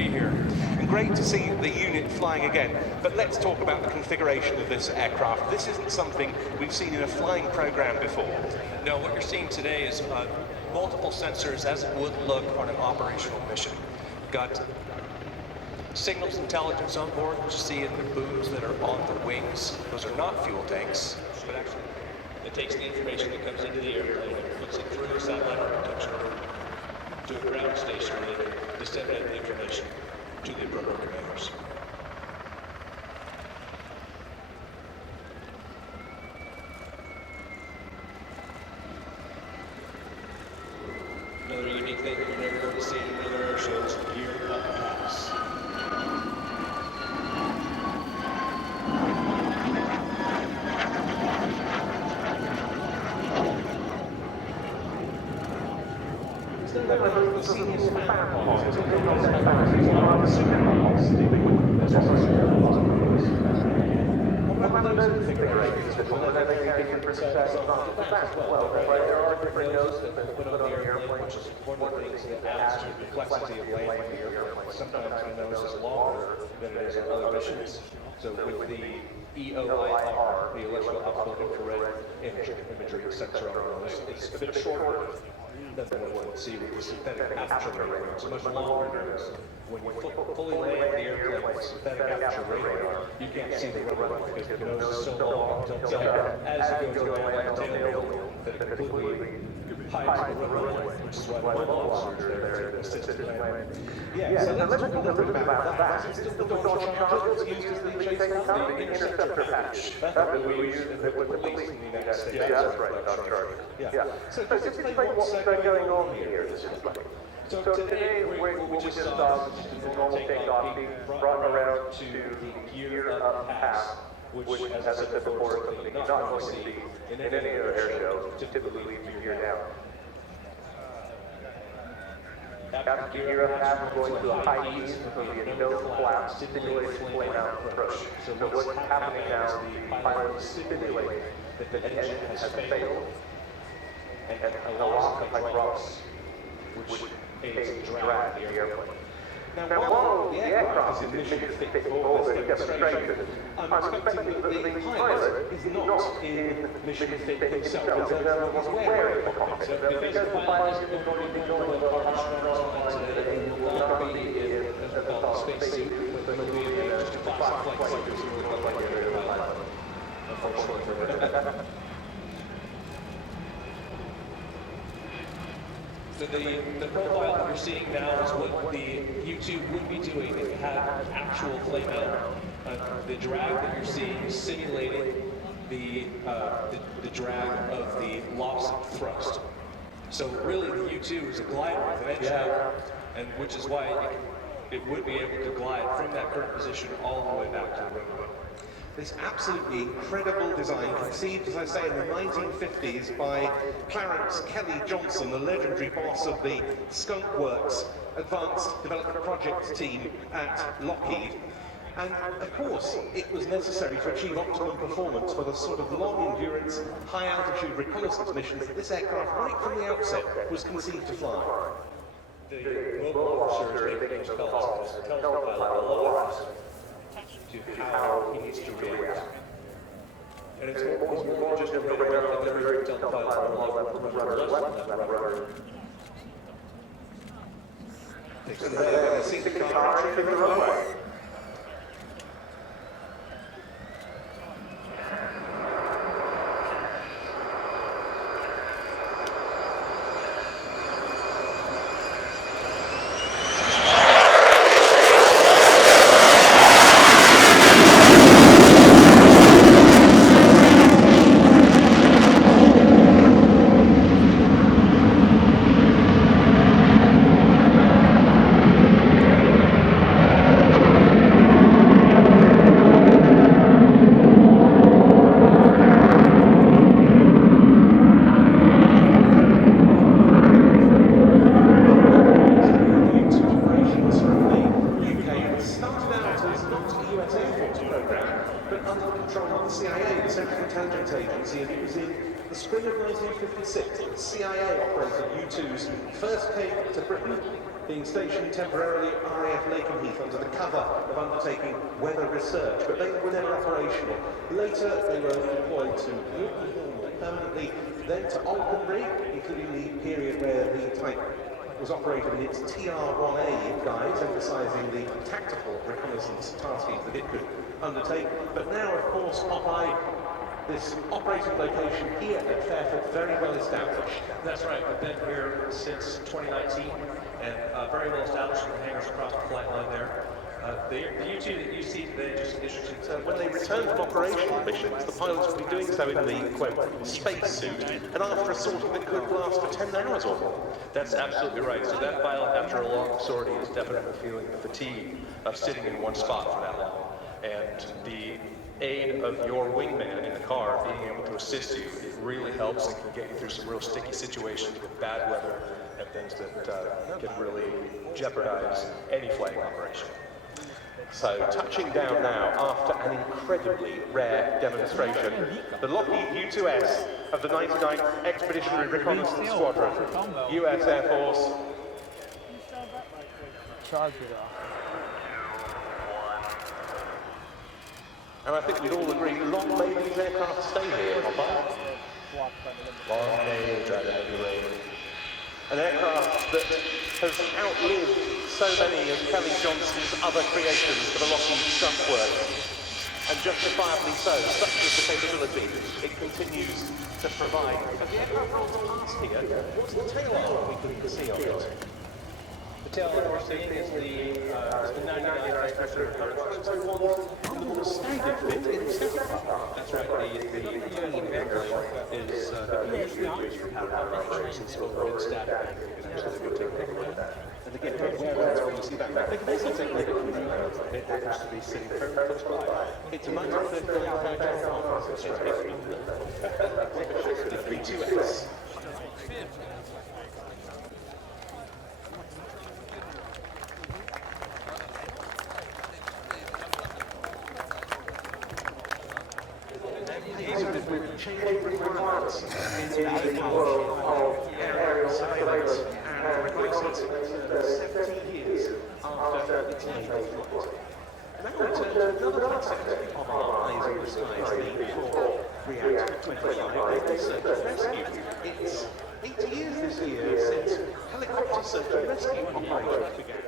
be here. And great to see the unit flying again. But let's talk about the configuration of this aircraft. This isn't something we've seen in a flying program before. No, what you're seeing today is multiple sensors as it would look on an operational mission. Got signals intelligence on board, which you see in the booms that are on the wings. Those are not fuel tanks, but actually it takes the information that comes into the airplane and puts it through the satellite architecture to a ground station where they can disseminate the information to the appropriate commanders. Another unique thing that you're never going to see in other air shows, gear up pass. Sometimes the nose is longer than it is in other missions. So with the EOIR, the electrical optical infrared imagery sensor on the nose, it's a bit shorter than what one would see with the synthetic aperture radar. It's a much longer nose. When you fully land the airplane with synthetic aperture radar, you can't see the runway because the nose is so long until as it goes down like a tail wheel that it completely hides the runway, which is why the officers there to assist in landing. Yeah, so let's talk a little bit about that. It's just the Dawn Charger that's used as the chase out, the interceptor patch. That's what we use with the police in the United States. Yeah, that's right, Dawn Charger. Yeah. So just explain what's going on here. So today, we just saw the normal takeoff being brought around to the gear up pass, which, as I said before, is something you're not going to see in any other air show, typically leaves your gear down. After gear up pass, we're going to a high ease, so we get no flap, simulated flame out approach. So what's happening now is the pilot simulate that the engine has failed and allows the hydraulics, which aids in drag the airplane. Now, while the aircraft is in mission fit for this demonstration, I'm expecting that the pilot is not in mission fit himself. He's wearing the cockpit. Because the pilot is going to be going to our astronauts today, he will not be in the space suit, but he'll be in just a classic flight suit, so he'll look like a real pilot. Unfortunately. So the profile that you're seeing now is what the U-2 would be doing if it had actual flame out. The drag that you're seeing is simulating the drag of the loss of thrust. So really the U-2 is a glider with an engine out, and which is why it would be able to glide from that current position all the way back to the runway. This absolutely incredible design, conceived, as I say, in the 1950s by Clarence Kelly Johnson, the legendary boss of the Skunk Works Advanced Development Project team at Lockheed. And of course, it was necessary to achieve optimum performance for the sort of long-endurance, high-altitude reconnaissance missions that this aircraft, right from the outset, was conceived to fly. The mobile officer is making those calls and tells the pilot below to how he needs to react. And it's more just a radar that every tell the pilot left and rudder. And there, the seat car entering the runway. being stationed temporarily at RAF Lakenheath under the cover of undertaking weather research, but they were never operational. Later, they were deployed to Luton permanently, then to Alconbury, including the period where the type was operated in its TR-1A guise, emphasising the tactical reconnaissance tasking that it could undertake. But now, of course, this operating location here at Fairford, very well established. That's right, we've been here since 2019 and very well established in the hangars across the flight line there. The U-2 that you see today just issued When they return from operational missions, the pilots will be doing so in the, quote, spacesuit, and after a sortie that could last for 10 hours or more. That's absolutely right. So that pilot, after a long sortie, is definitely feeling the fatigue of sitting in one spot for that long. And the aid of your wingman in the car being able to assist you, it really helps and can get you through some real sticky situations with bad weather and things that can really jeopardize any flying operation. So, touching down now after an incredibly rare demonstration, the Lockheed U-2S of the 99th Expeditionary Reconnaissance Squadron, US Air Force. And I think we'd all agree, long may these aircraft stay here, Hopper. Long may they drag heavy rain. An aircraft that has outlived so many of Kelly Johnson's other creations for the Lockheed Skunk Works. And justifiably so, such is the capability it continues to provide. So the aircraft rolls past here. What's the tail arm we can see of it? The tail that we're seeing is the 99th Expeditionary Reconnaissance. So one staggered fit in the second part. That's right, the main airplane is usually used for power operations, so we're in static anchor, because it's going to take a look at that. And again, where you see that, they can also take a look at It happens to be sitting very close by. it's a 1939 aircraft. The 3-2S. With changing requirements in the world of aerial surveillance and reconnaissance 17 years after its maiden flight. Now we turn to another facet of our Eyes in the Skies, the RIAT 25 Local Search and Rescue. It's 80 years this year since helicopter search and rescue operations began.